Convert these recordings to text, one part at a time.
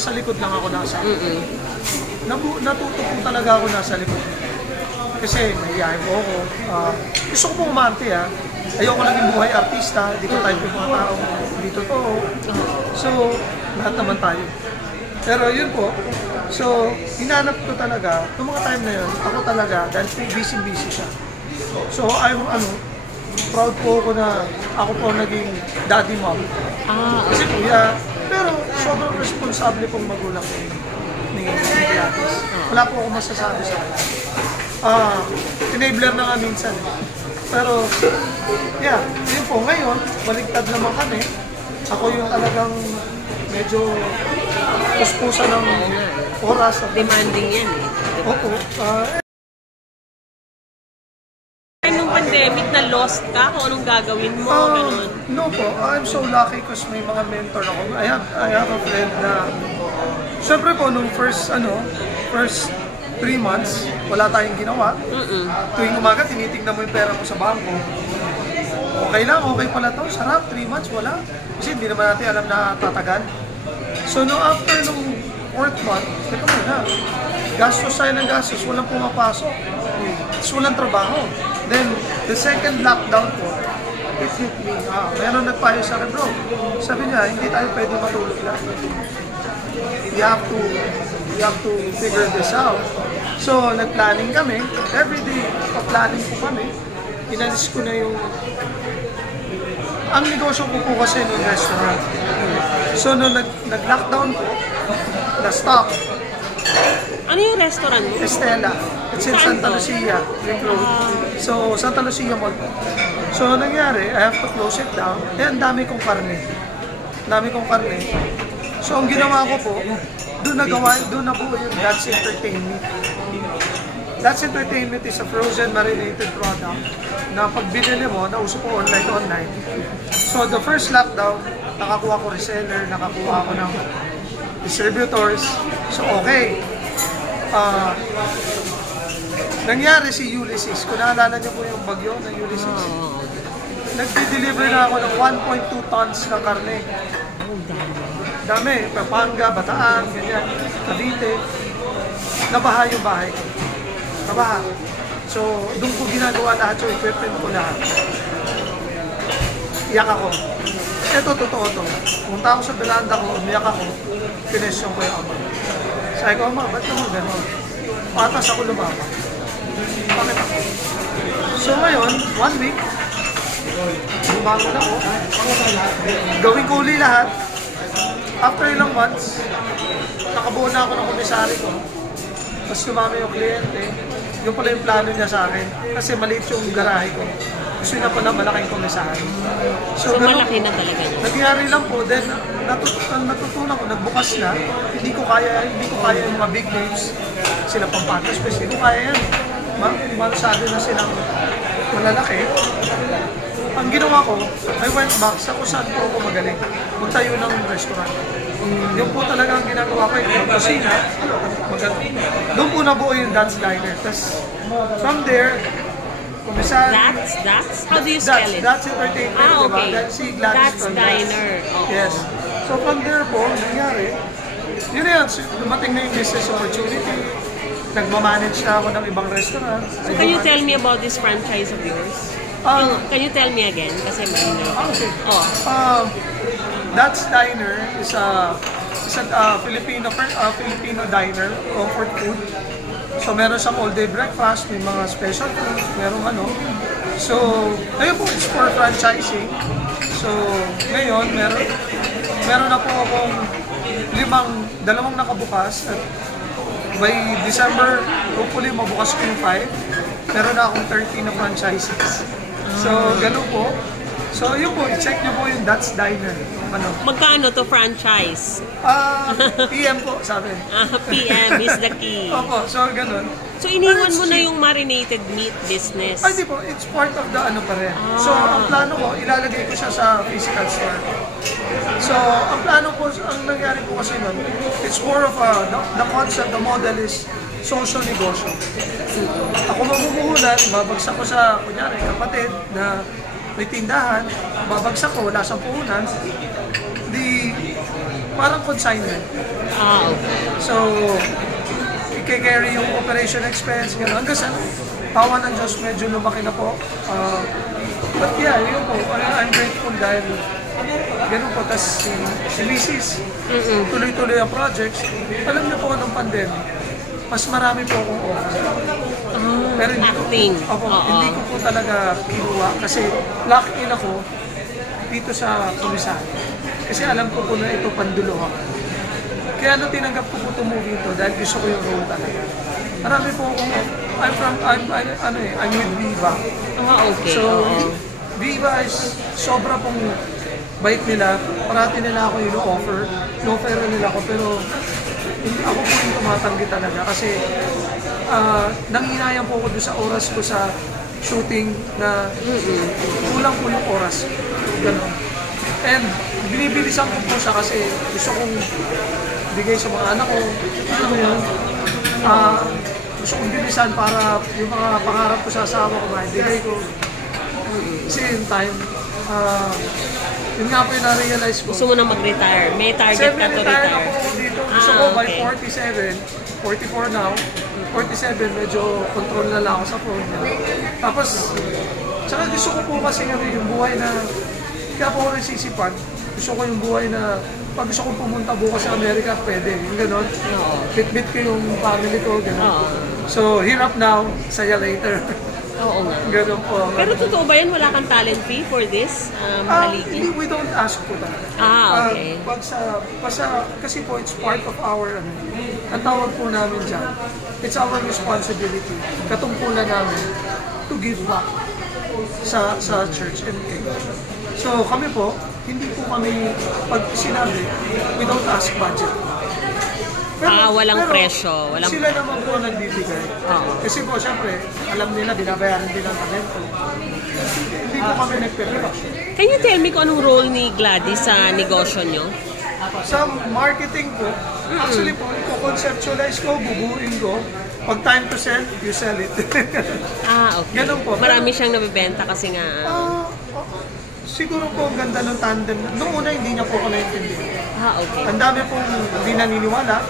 nasa likod lang ako nasa. Natuto po talaga ako nasa likod. Kasi nahiyahin po ako. Gusto ko pong umante Ayoko naging buhay artista, di ko type yung mga tao dito to. So, lahat naman tayo. Pero yun po, so, hinanap ko talaga, yung mga time na yun, ako talaga, dahil busy siya. So, proud po ako na ako po naging daddy mom. Kasi kuya, pero sobrang responsable pong magulang ko ni Pilates. Wala po ako masasabi sa kanya. Enabler na nga minsan. Pero, yeah, yun po. Ngayon, baligtad naman kami. Ako yung talagang medyo puspusa ng oras. Demanding yan Opo. Nung pandemic na lost ka, kung anong gagawin mo, ganun? No po. I'm so lucky because may mga mentor ako. I have a friend na, syempre po, nung first 3 months, wala tayong ginawa. Tuwing umaga, tinitignan mo yung pera mo sa bangko. Okay lang, okay pala to. Sarap, 3 months, wala. Kasi hindi naman natin alam na tatagal. So, after nung 4th month, teka muna, gastos tayo ng gastos, walang pumapasok. Tapos walang trabaho. Then, the second lockdown po, it hit me. Meron nagpayo sa akin, bro. Sabi niya, hindi tayo pwede matulog lang. You have to figure this out. So, nag-planning kami. Every day, pa-planning po kami. Inalis ko na yung... Ang negosyo ko po kasi nung restaurant. So, nung nag-lockdown po, na-stop. Ano yung restaurant mo? Estela. It's in Santa Lucia. So, Santa Lucia Mall po. So, nangyari, I have to close it down. Ang dami kong karne. So, ang ginawa ko po, doon nabuo yung That's Entertainment. That's Entertainment is a frozen marinated product na pag binili mo, nauso po online. So the first lockdown, nakakuha ko reseller, nakakuha ko ng distributors. So okay. Nangyari si Ulysses. Kung naalala niyo po yung bagyo ng Ulysses. Nagdi-deliver na ako ng 1.2 tons ng karne. Dami, Pampanga, Bataan, ganyan, Cavite. Nabaha yung bahay ko. Nabaha. So, doon ko ginagawa lahat yung equipment ko lahat. Iyak ako. Ito, totoo to. Punta ako sa Belanda ko, umiyak ako, pinesyon ko yung ama. Sabi ko, ama, ba't naman gano'n? Patas ako lumama. Bakit ako? So ngayon, 1 week, lumangon ako, gawin ko uli lahat. After ilang months, nakabuo na ako ng komisari ko. Tapos lumami yung kliyente. Yung pala yung plano niya sa akin. Kasi maliit yung garahe ko. Gusto niya pala malaking komisari. So malaki na talaga niya. Nangyari lang po, then natutunan ko, nagbukas na. Hindi ko kaya yung mga big names. Sila Pampatas, pero hindi ko kaya yan. Masyado na silang malalaki. Ang ginawa ko, I went back sa kung saan po ako magaling. Magtayo ng restaurant. Yung po talaga ang ginagawa ko, yung kusina, magaling. Doon po nabuo yung Dance Diner. Tapos, from there, kumisan... That's? How do you spell it? That's Entertainment, okay. Diba? Si Gladys That's Diner. Yes. So, from there po, nangyari, yun na yun, dumating na yung business opportunity. Nagmamanage na ako ng ibang restaurant. So, can you tell me about this franchise of yours? Can you tell me again? Kasi may okay. That's Diner is a Filipino diner, comfort food. So meron siyang all-day breakfast, may mga special foods, merong ano. So, ngayon po, it's for franchising. So, ngayon, meron na po akong 2 nakabukas. At by December, hopefully mabukas ko yung 5. Meron na akong 13 na franchises. So, gano'n po. So, yun po, i-check nyo po yung That's Diner. Ano? Magkano to franchise? PM po, sabi. PM is the key. Opo, so gano'n. So, iniwan mo na yung marinated meat business? Ay, di po. It's part of the ano pa rin. So, ang plano ko, ilalagay ko siya sa physical store. So, ang plano ko, ang nangyari po kasi nun, it's more of the concept, the model is social negosyo. Ako mamumuhunan, babagsak ko sa, kunyari, kapatid na may tindahan, babagsak ko, wala siyang puhunan, di parang consignment. Okay. So, i-carry yung operation expense, gano'n. Hanggang sa tawa ng Diyos, medyo lumaki na po. But yeah, yun po. I'm grateful dahil ganun po. Tapos si Mrs. Tuloy-tuloy ang projects. Alam niyo po ng pandemic, mas marami po akong offer. Pero Acting. Hindi ko po talaga kinuha kasi lock in ako dito sa Kumisan. Kasi alam ko po na ito panduluhan. Kaya tinanggap ko po itong movie ito dahil gusto ko yung role talaga. Marami po akong, I'm with Viva. Okay. So, Viva is sobra pong bait nila. Parati nila ako yung offer. No-offer nila ako pero ako po yung tumatanggi talaga kasi nanghinayang po ako doon sa oras ko sa shooting na kulang po yung oras. Ganun. And binibilisan ko po siya kasi gusto kong bigay sa mga anak ko. Ano mo yun? Gusto kong bilisan para yung mga pangarap ko sa asawa ko maibigay ko. Kasi yung time, yun nga po yung na-realize ko. Gusto mo na mag-retire? May target ka to retire? Ako dito. Gusto ko by 47, 44 now, 47 medyo control na lang ako sa phone niya. Tapos, tsaka gusto ko po kasi yung buhay na, kaya po ako nagsisipag, gusto ko yung buhay na, pag gusto kong pumunta bukas sa Amerika, pwede. Yung gano'n. Bit-bit ko yung family ko, gano'n. So, hirap now, saya later. Oo nga. Ganun po. Pero totoo ba yan? Wala kang talent fee for this? Mahaligi? We don't ask for that. Okay. Kasi po, it's part of our, ang tawag po namin dyan, it's our responsibility, katungkulan namin, to give back sa church and so kami po, hindi po kami, pag sinabi, we don't ask budget. Walang presyo. Sila naman po ang nagbibigay. Kasi po, syempre, alam nila, binabayaran din ang talento. Hindi po kami nagpipira. Can you tell me kung anong role ni Gladys sa negosyo nyo? Sa marketing po, actually po, i-conceptualize ko, bubuin ko. Pag time to sell, you sell it. Okay. Ganun po. Marami siyang nabibenta kasi nga. Siguro po ang ganda ng tandem. Noong una, hindi niya po ako naiintindihan. Okay. Ang dami pong hindi naniniwala.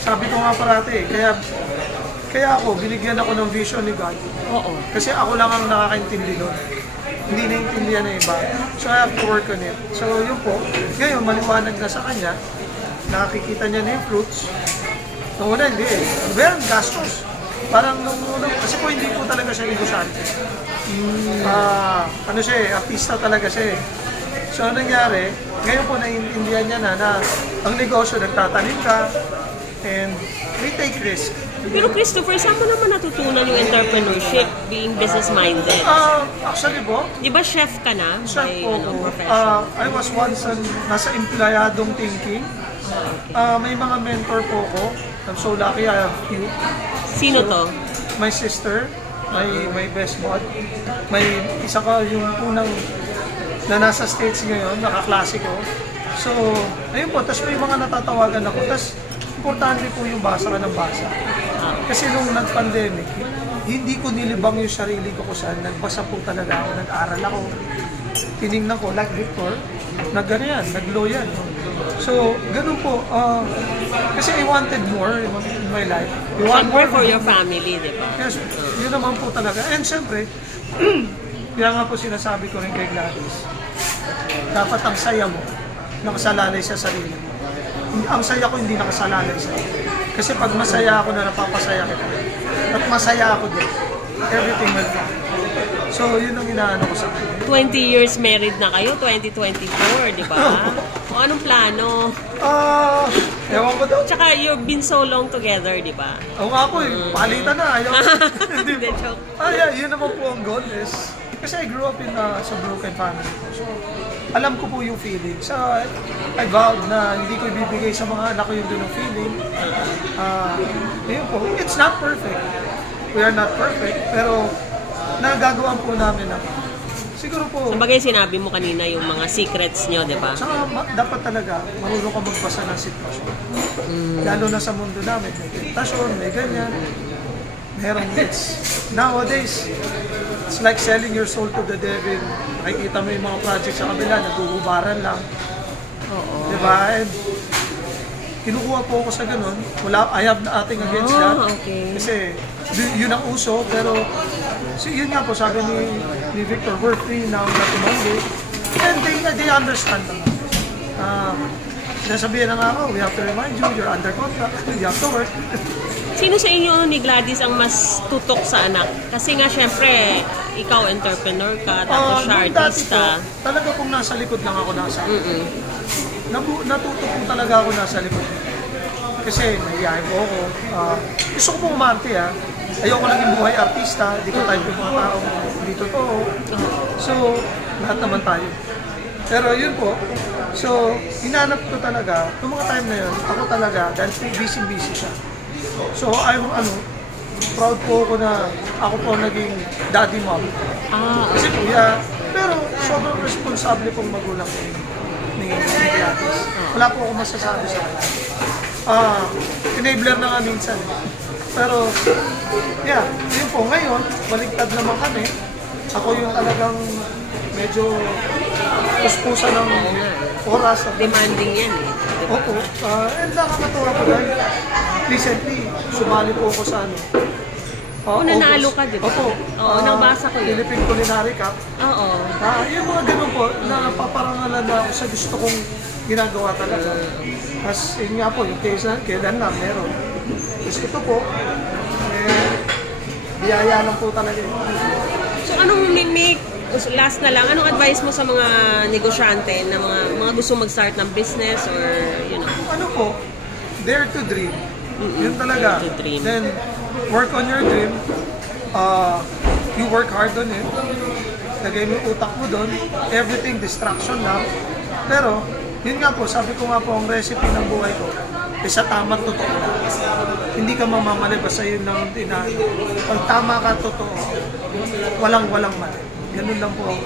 Sabi ko nga parati, kaya ako, binigyan ako ng vision ni God. Oo. Kasi ako lang ang nakakaintindi nun. Hindi naiintindihan ng iba. So I have to work on it. So yun po, ngayon maliwanag na sa kanya, nakikita niya na yung fruits. Noong una, hindi eh. Well, gastos. Parang nung una, kasi po hindi po talaga siya negosyante. Artista talaga siya eh. So anong nangyari, ngayon po naiintindihan niya na ang negosyo, nagtatanim ka, and we take risk. Pero Christopher, saan mo naman natutunan yung entrepreneurship, being business-minded? Actually po, di ba chef ka na? chef By, po ko. I was once nasa empleyadong thinking. May mga mentor po ko. I'm so lucky I have few. Sino to? My sister, my best bud. May isa ka yung unang na nasa States ngayon, nakaklase ko. So, ayun po, tapos may mga natatawagan ako. Tapos, importante po yung basa ka ng basa. Kasi nung nag-pandemic, hindi ko nilibang yung sarili ko kung saan. Nagbasa po talaga ako, nag-aral ako. Tinignan ko, like Victor, nag-ganyan, nag-law yan. So, ganun po. Kasi I wanted more in my life. You want More for your family, di ba? Yes, yun naman po talaga. And syempre, kaya nga po sinasabi ko rin kay Gladys, dapat ang saya mo, nakasalalay sa sarili mo. Ang saya ko hindi nakasalalay sa iyo. Kasi pag masaya ako na napapasaya kita, at masaya ako din, everything will come. So, yun ang inaano ko sa akin. 20 years married na kayo, 2024, di ba? O anong plano? Ewan ko daw. Tsaka you've been so long together, di ba? Oo nga po eh, palitan na. Ayaw. Hindi joke. Yeah, yun naman po ang goal is, kasi I grew up in sa broken family. So, alam ko po yung feeling. So, I vowed na hindi ko ibibigay sa mga anak ko yung doon feeling. Yun po, it's not perfect. We are not perfect, pero nagagawa po namin na siguro po. Sabagay sinabi mo kanina yung mga secrets nyo, di ba? Saka dapat talaga marunong ka magbasa ng sitwasyon. Lalo na sa mundo namin, may tentasyon, may ganyan. Nowadays, it's like selling your soul to the devil. Nakikita mo yung mga project sa kabila, nagugubaran lang. Oo. Diba? And kinukuha po ako sa ganun. I have nothing against that. Okay. Kasi yun ang uso, pero yun nga po, sabi ni Victor, we're free now na tumanggi. And they understand naman. Sinasabihan na nga ako, we have to remind you, you're under contract, you have to work. Sino sa inyo ni Gladys ang mas tutok sa anak? Kasi nga syempre, ikaw entrepreneur ka, tapos siya artista. Talaga kung nasa likod lang ako natuto po talaga ako nasa likod. Kasi nahihayin po ako. Gusto ko pong umarte Ayoko lang yung buhay artista, di ko type yung mga tao hindi totoo. So, lahat naman tayo. Pero yun po, so, hinanap ko talaga, yung mga time na yun, ako talaga, dahil busy siya. So, proud po ako na ako po naging daddy mom. Kasi kuya, pero sobrang responsable pong magulang ni Gladys. Wala po ako masasabi sa kanya. Enabler na nga minsan. Pero, yun po, ngayon, baligtad naman kami. Ako yung talagang medyo puspusan ng oras. Demanding yan Opo. And nakakatawa po dahil recently, sumali po ako sa nanalo ka, di ba? Opo. Oo, nabasa ko yun. Philippine Culinary Cup. Oo. Yung mga ganun po, napaparangalan na ako sa gusto kong ginagawa talaga. As yun nga po, yung kailan na meron. Tapos ito po, biyaya lang po talaga. So anong last na lang, anong advice mo sa mga negosyante na mga gusto mag-start ng business or, Ano po, dare to dream. Yun talaga. Dare to dream. Then, work on your dream. You work hard on it. Lagay mo yung utak mo doon. Everything, distraction lang. Pero, yun nga po, sabi ko nga po, ang recipe ng buhay ko, sa tamang totoo lang. Hindi ka mamamali, basta yun lang dinaan. Pag tama ka, totoo, walang mali. Ganun lang po ang